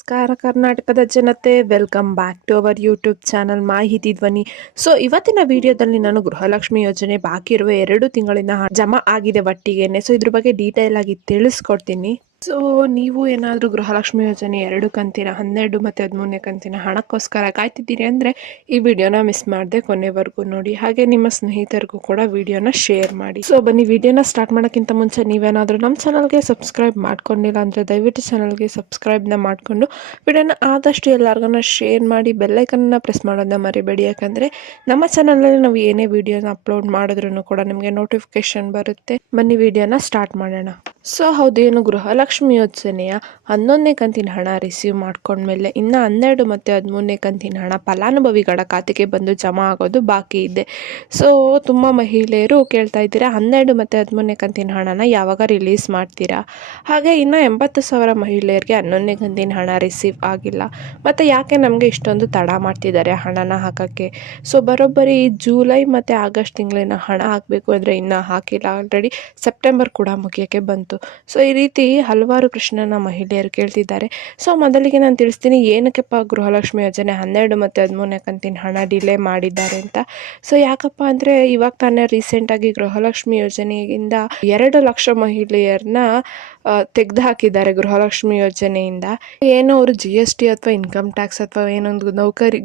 ನಮಸ್ಕಾರ ಕರ್ನಾಟಕದ ಜನತೆ, welcome back to our YouTube channel Mahiti Dhwani. So ಇವತ್ತಿನ ವಿಡಿಯೋದಲ್ಲಿ ನಾನು ಗೃಹಲಕ್ಷ್ಮಿ ಯೋಜನೆ ಬಾಕಿ ಇರುವ 2 ತಿಂಗಳಿನ ಜಮಾ ಆಗಿದೆ ಒಟ್ಟಿಗೆನೆ. ಸೊ ಇದ್ರ ಬಗ್ಗೆ ಡೀಟೇಲ್ ಆಗಿ ತಿಳಿಸ್ಕೊಡ್ತೀನಿ. ಸೊ ನೀವು ಏನಾದರೂ ಗೃಹಲಕ್ಷ್ಮಿ ಯೋಜನೆ 2 ಕಂತಿನ 12 ಮತ್ತು 13ನೇ ಕಂತಿನ ಹಣಕ್ಕೋಸ್ಕರ ಕಾಯ್ತಿದ್ದೀರಿ ಅಂದರೆ ಈ ವಿಡಿಯೋನ ಮಿಸ್ ಮಾಡದೆ ಕೊನೆವರೆಗೂ ನೋಡಿ. ಹಾಗೆ ನಿಮ್ಮ ಸ್ನೇಹಿತರಿಗೂ ಕೂಡ ವಿಡಿಯೋನ ಶೇರ್ ಮಾಡಿ. ಸೊ ಬನ್ನಿ, ವಿಡಿಯೋನ ಸ್ಟಾರ್ಟ್ ಮಾಡೋಕ್ಕಿಂತ ಮುಂಚೆ ನೀವೇನಾದರೂ ನಮ್ಮ ಚಾನಲ್ಗೆ ಸಬ್ಸ್ಕ್ರೈಬ್ ಮಾಡ್ಕೊಂಡಿಲ್ಲ ಅಂದರೆ ದಯವಿಟ್ಟು ಚಾನಲ್ಗೆ ಸಬ್ಸ್ಕ್ರೈಬ್ನ ಮಾಡಿಕೊಂಡು ವಿಡಿಯೋನ ಆದಷ್ಟು ಎಲ್ಲರಿಗೂ ಶೇರ್ ಮಾಡಿ, ಬೆಲ್ಲೈಕನ್ನ ಪ್ರೆಸ್ ಮಾಡೋದನ್ನ ಮರಿಬೇಡಿ. ಯಾಕಂದರೆ ನಮ್ಮ ಚಾನಲಲ್ಲಿ ನಾವು ಏನೇ ವಿಡಿಯೋನ ಅಪ್ಲೋಡ್ ಮಾಡಿದ್ರೂ ಕೂಡ ನಿಮಗೆ ನೋಟಿಫಿಕೇಶನ್ ಬರುತ್ತೆ. ಬನ್ನಿ ವಿಡಿಯೋನ ಸ್ಟಾರ್ಟ್ ಮಾಡೋಣ. ಸೊ ಹೌದು, ಏನು ಗೃಹಲಕ್ಷ್ಮಿ ಯೋಜನೆಯ 11ನೇ ಕಂತಿನ ಹಣ ರಿಸೀವ್ ಮಾಡ್ಕೊಂಡ್ಮೇಲೆ ಇನ್ನು 12 ಮತ್ತು 13ನೇ ಕಂತಿನ ಹಣ ಫಲಾನುಭವಿಗಳ ಖಾತೆಗೆ ಬಂದು ಜಮಾ ಆಗೋದು ಬಾಕಿ ಇದೆ. ಸೊ ತುಂಬ ಮಹಿಳೆಯರು ಕೇಳ್ತಾ ಇದ್ದೀರಾ, 12 ಮತ್ತು 13ನೇ ಕಂತಿನ ಹಣನ ಯಾವಾಗ ರಿಲೀಸ್ ಮಾಡ್ತೀರಾ? ಹಾಗೆ ಇನ್ನು 80,000 ಮಹಿಳೆಯರಿಗೆ 11ನೇ ಕಂತಿನ ಹಣ ರಿಸೀವ್ ಆಗಿಲ್ಲ. ಮತ್ತು ಯಾಕೆ ನಮಗೆ ಇಷ್ಟೊಂದು ತಡ ಮಾಡ್ತಿದ್ದಾರೆ ಹಣನ ಹಾಕೋಕ್ಕೆ? ಸೊ ಬರೋಬ್ಬರಿ ಜೂಲೈ ಮತ್ತು ಆಗಸ್ಟ್ ತಿಂಗಳಿನ ಹಣ ಹಾಕಬೇಕು ಅಂದರೆ ಇನ್ನೂ ಹಾಕಿಲ್ಲ. ಆಲ್ರೆಡಿ ಸೆಪ್ಟೆಂಬರ್ ಕೂಡ ಮುಗಿಯೋಕ್ಕೆ ಬಂತು. ಸೊ ಈ ರೀತಿ ಹಲವಾರು ಪ್ರಶ್ನೆನ ಮಹಿಳೆಯರು ಕೇಳ್ತಿದ್ದಾರೆ. ಸೊ ಮೊದಲಿಗೆ ನಾನು ತಿಳಿಸ್ತೀನಿ ಏನಕ್ಕೆಪ್ಪ ಗೃಹಲಕ್ಷ್ಮಿ ಯೋಜನೆ 12 ಮತ್ತು 13ನೇ ಕಂತಿನ ಹಣ ಡಿಲೇ ಮಾಡಿದ್ದಾರೆ ಅಂತ. ಸೊ ಯಾಕಪ್ಪ ಅಂದರೆ ಇವಾಗ ತಾನೇ ರೀಸೆಂಟಾಗಿ ಗೃಹಲಕ್ಷ್ಮಿ ಯೋಜನೆಯಿಂದ 2 ಲಕ್ಷ ಮಹಿಳೆಯರನ್ನ ತೆಗೆದು ಹಾಕಿದ್ದಾರೆ ಗೃಹಲಕ್ಷ್ಮಿ ಯೋಜನೆಯಿಂದ. ಏನೋ ಅವರು GST ಅಥವಾ ಇನ್ಕಮ್ ಟ್ಯಾಕ್ಸ್ ಅಥವಾ ಏನೊಂದು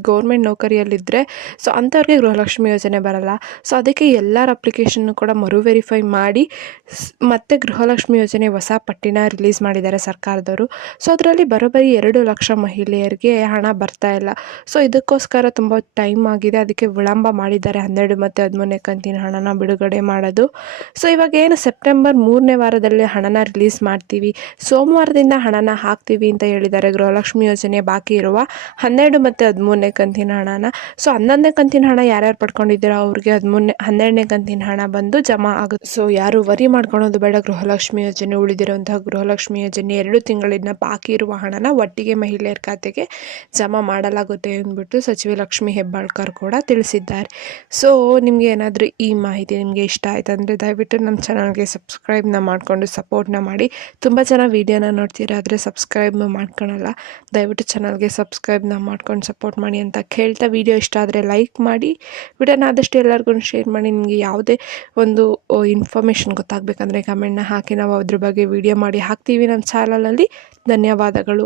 ಗೌರ್ಮೆಂಟ್ ನೌಕರಿಯಲ್ಲಿದ್ದರೆ ಸೊ ಅಂಥವ್ರಿಗೆ ಗೃಹಲಕ್ಷ್ಮಿ ಯೋಜನೆ ಬರಲ್ಲ. ಸೊ ಅದಕ್ಕೆ ಎಲ್ಲರ ಅಪ್ಲಿಕೇಶನ್ನು ಕೂಡ ಮರು ವೆರಿಫೈ ಮಾಡಿ ಮತ್ತೆ ಗೃಹಲಕ್ಷ್ಮಿ ಯೋಜನೆ ಹೊಸ ಪಟ್ಟಿನ ರಿಲೀಸ್ ಮಾಡಿದ್ದಾರೆ ಸರ್ಕಾರದವರು. ಸೊ ಅದರಲ್ಲಿ ಬರೋಬ್ಬರಿ 2 ಲಕ್ಷ ಮಹಿಳೆಯರಿಗೆ ಹಣ ಬರ್ತಾ ಇಲ್ಲ. ಸೊ ಇದಕ್ಕೋಸ್ಕರ ತುಂಬ ಟೈಮ್ ಆಗಿದೆ, ಅದಕ್ಕೆ ವಿಳಂಬ ಮಾಡಿದ್ದಾರೆ 12 ಮತ್ತು 13ನೇ ಕಂತಿನ ಹಣನ ಬಿಡುಗಡೆ ಮಾಡೋದು. ಸೊ ಇವಾಗ ಏನು ಸೆಪ್ಟೆಂಬರ್ 3ನೇ ವಾರದಲ್ಲಿ ಹಣನ ರಿಲೀಸ್ ಮಾಡ್ತೀವಿ, ಸೋಮವಾರದಿಂದ ಹಣನ ಹಾಕ್ತೀವಿ ಅಂತ ಹೇಳಿದ್ದಾರೆ. ಗೃಹಲಕ್ಷ್ಮಿ ಯೋಜನೆ ಬಾಕಿ ಇರುವ 12 ಮತ್ತು 13ನೇ ಕಂತಿನ ಹಣನ. ಸೊ 11ನೇ ಕಂತಿನ ಹಣ ಯಾರ್ಯಾರು ಪಡ್ಕೊಂಡಿದ್ದೀರೋ ಅವ್ರಿಗೆ 12ನೇ ಕಂತಿನ ಹಣ ಬಂದು ಜಮಾ ಆಗುತ್ತೆ. ಸೊ ಯಾರು ವರಿ ಮಾಡ್ಕೊಳೋದು ಬೇಡ. ಗೃಹಲಕ್ಷ್ಮಿ ಯೋಜನೆ ಉಳಿದಿರುವಂತಹ ಗೃಹಲಕ್ಷ್ಮಿ ಯೋಜನೆ 2 ತಿಂಗಳಿನ ಬಾಕಿ ಇರುವ ಹಣನ ಒಟ್ಟಿಗೆ ಮಹಿಳೆಯರ ಖಾತೆಗೆ ಜಮಾ ಮಾಡಲಾಗುತ್ತೆ ಅಂದ್ಬಿಟ್ಟು ಸಚಿವೆ ಲಕ್ಷ್ಮಿ ಹೆಬ್ಬಾಳ್ಕರ್ ಕೂಡ ತಿಳಿಸಿದ್ದಾರೆ. ಸೊ ನಿಮಗೆ ಏನಾದರೂ ಈ ಮಾಹಿತಿ ನಿಮಗೆ ಇಷ್ಟ ಆಯ್ತು ಅಂದರೆ ದಯವಿಟ್ಟು ನಮ್ಮ ಚಾನಲ್ಗೆ ಸಬ್ಸ್ಕ್ರೈಬ್ನ ಮಾಡಿಕೊಂಡು ಸಪೋರ್ಟ್ನ ಮಾಡಿ. ತುಂಬ ಜನ ವೀಡಿಯೋನ ನೋಡ್ತೀರಾ ಆದರೆ ಸಬ್ಸ್ಕ್ರೈಬ್ನ ಮಾಡ್ಕೊಳಲ್ಲ. ದಯವಿಟ್ಟು ಚಾನಲ್ಗೆ ಸಬ್ಸ್ಕ್ರೈಬ್ನ ಮಾಡ್ಕೊಂಡು ಸಪೋರ್ಟ್ ಮಾಡಿ ಅಂತ ಕೇಳ್ತಾ, ವಿಡಿಯೋ ಇಷ್ಟ ಆದರೆ ಲೈಕ್ ಮಾಡಿ, ವಿಡಿಯೋನ ಆದಷ್ಟು ಎಲ್ಲರಿಗೂ ಶೇರ್ ಮಾಡಿ. ನಿಮಗೆ ಯಾವುದೇ ಒಂದು ಇನ್ಫಾರ್ಮೇಷನ್ ಗೊತ್ತಾಗಬೇಕಂದ್ರೆ ಕಮೆಂಟ್ನ ಹಾಕಿ, ನಾವು ಅದ್ರ ಬಗ್ಗೆ ವಿಡಿಯೋ ಮಾಡಿ ಹಾಕ್ತೀವಿ ನಮ್ಮ ಚಾನಲಲ್ಲಿ. ಧನ್ಯವಾದಗಳು.